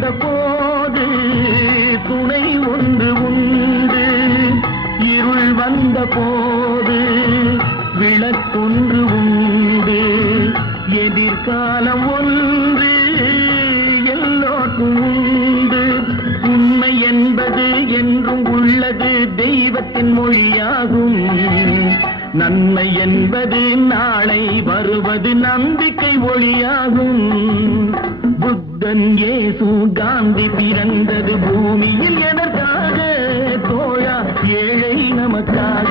வந்த போது துணை ஒன்று உண்டு. இருள் வந்த போது விளக்கொன்று உண்டு. எதிர்காலம் ஒன்று எல்லோருக்கும் உண்டு. உண்மை என்பது என்றும் உள்ளது தெய்வத்தின் மொழியாகும். நன்மை என்பது நாளை வருவது நம்பிக்கை ஒளியாகும். புத்தன் இயேசு காந்தி பிறந்தது பூமியில் எதற்காக? தோழா ஏழை நமக்காக.